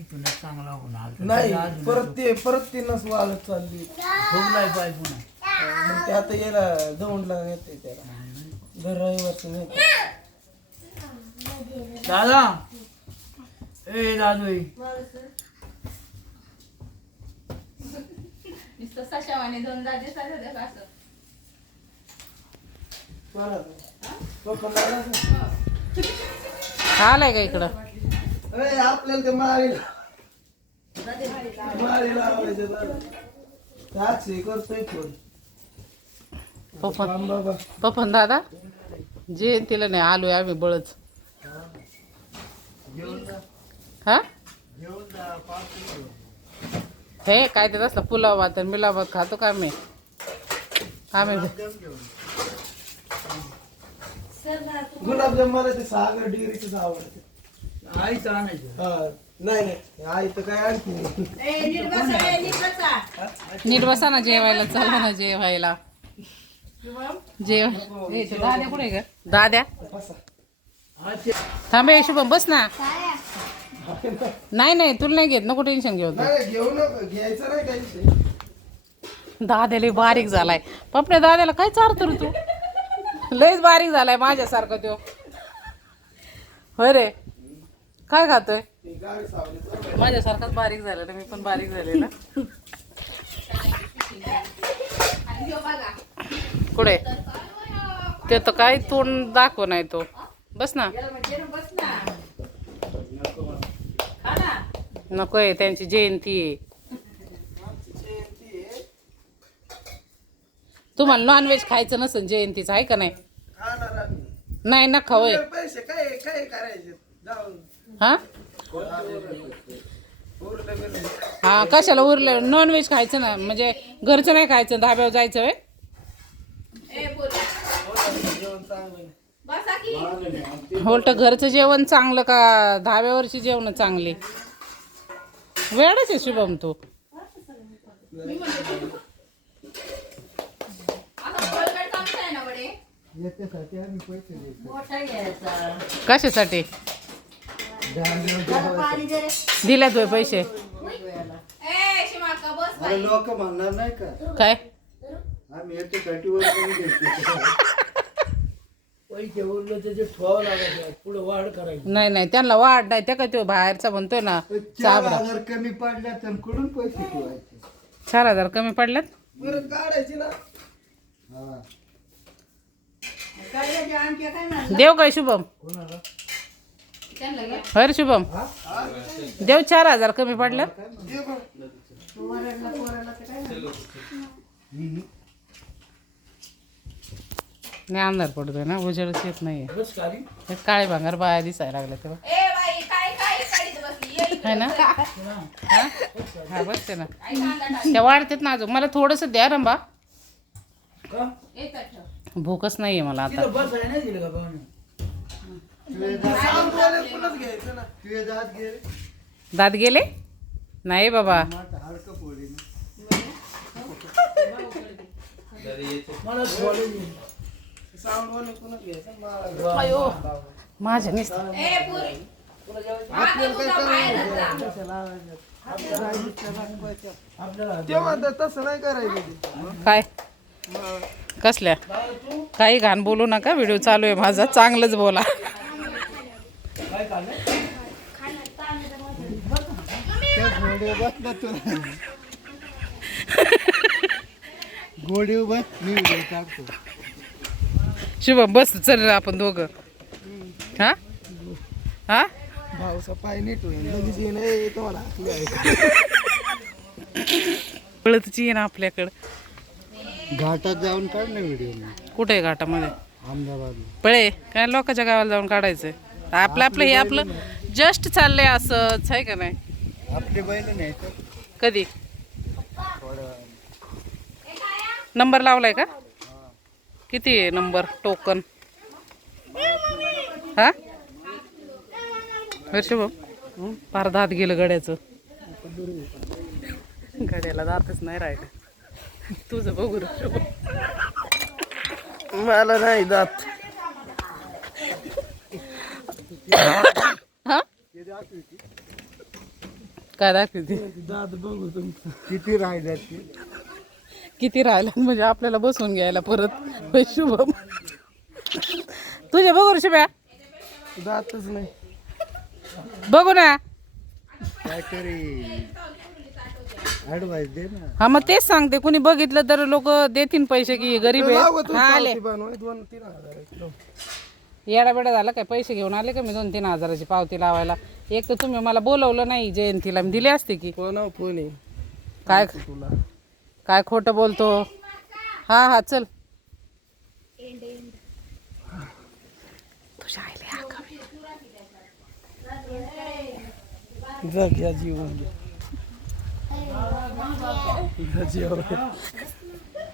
इथूनच चांगला होणार नाही परत ती नस वाळत चालली फुगलाय पाय पुन्हा मग ते आता याला दौंडला नेते त्याला दर रविवारच नेते. दादा ए दादू नुसतं सशावाने दोन दादे साधे असं आलाय का इकडं आपल्याला ते माळीला लावायचं साक्षी करतोय फोन पप्पन बाबा पप्पन दादा जयंतीला नाही आलोय आम्ही बळच हा हे काय ते असतं पुलाव भात आणि मिलाव भात खातो का आम्ही गुलाबजाम मला ते सागर डिग्रीच आवडते. आईच आणायचं हा नाही आई तर काय आणखी नीट बसा ना जेवायला चला ना जेवायला दाद्या कुठे ग दाद्या थांबे शुभम बस ना नाही तुला नाही घेत नको टेन्शन घेऊ घेऊ नका घ्यायचं नाही काही विषय. दाद्याला बारीक झालाय पप्पा दाद्याला काय चारतो रे तू लयच बारीक झालाय माझ्यासारखं तो होय रे काय खातोय ती गाडी सावली माझ्यासारखाच बारीक झाला ना मी पण बारीक झाले ना कुठे ते तर काय तोंड दाखव नाही तो बस ना नकोय त्यांची जयंती आहे तुम्हाला नॉनव्हेज खायचं नसेल जयंतीचं आहे का नाही खाणार आम्ही. नाही ना खवय पैसे काय काय करायचे जाऊन हा उरलं गेलं. हा कशाला उरलं नॉनव्हेज खायचं ना म्हणजे घरचं नाही खायचं धाब्यावर जायचं वे जेवण चांगलं नाही. बसा की उलट घरचं जेवण चांगलं का धाब्यावरची जेवण चांगली वेळच आहे शुभम तू आता कोलगेट चांगलं आहे ना वडे याच्यासाठी आम्ही पैसे देतो. मोठा घ्यायचा कशासाठी दिल्या तुझे पैसे ए शिमाका बस बाई लोक म्हणणार नाही का काय आम्ही याच्यासाठी वर करून घेतो. पैसे उरले त्याचे ठेवावं लागायचं पुढे वाढ करायची नाही त्यांना वाढ नाही त्या काय तो बाहेरचा म्हणतोय ना 4,000 कमी पडल्या तर कुठून पैसे ठेवायचे 4,000 कमी पडल्यात परत काढायची ना देव काय शुभम त्यांना घ्या होय रे शुभम देव 4,000 कमी पडल्यात नाही अंधार पडतोय ना उजेडच येत नाहीये बस खाली हे काळे भांगार बाया दिसायला लागल्या तेव्हा ए बाई काय काय काढीत बसली ये इकडे. है ना हा हा बसते ना आई कांदा टाक. त्या वाढतात ना अजून मला थोडस द्या रंबा का येतात ठेव. भूकच नाहीये मला आता तिला बस आहे नाही दिलं का पाहुणे पुन्हाच घ्यायचं ना तुझे दात घे दात गेले नाही बाबा हाडकं फोडी मला कॉलेज साऊंडवाले पुन्हाच घ्यायचं अयो माझ्या निस ए पुरी आता तुझा बाहेरच जा. ते म्हणतात तसं नाही करायचं ते. काय कसल्या काही घाण बोलू नका व्हिडिओ चालू आहे माझा चांगलंच बोला काय काढलं घोडे बस ना तुला घोडे बस मी उद्या टाकतो शुभम बस चल रे आपण दोघं हा हा भाऊचा पाय नीट होईल लगेच ये नाही तुम्हाला हाकली आहे कळतची आहे ना आपल्याकडं घाटात जाऊन काढ ना व्हिडिओ कुठे आहे घाटामध्ये अहमदाबाद पळे काय लोकांच्या गावाला जाऊन काढायचंय आपलं हे आपलं जस्ट चाललंय असंच आहे का नाही आपली बैल नाही कधी नंबर लावलाय का किती आहे नंबर टोकन हा शुभम फार दात गेलं गड्याचं गड्याला दातच नाही राहिलं तुझं बघू रे शुभम मला नाही दात हा काय दाखवते दात बघू तुमचं किती राहिल्यात ते किती राहिलं म्हणजे आपल्याला बसवून घ्यायला परत होय शुभम तुझे बघू रे शुभ्या दातच नाही बघू ना काहीतरी ऍडवाइस दे ना. हा मग तेच सांगते कुणी बघितलं तर लोक देतील पैसे की गरीब आहे हा आले 2-3 हजार येडा बेडा झाला काय पैसे घेऊन आले का मी 2-3 हजाराची पावती लावायला एक तर तुम्ही मला बोलवलं नाही जयंतीला मी दिले असते की फोन आहे काय तुला काय खोटं बोलतो हा हा चल तुझ्या आईला हा का? जा घ्या जीवन घ्या जेवण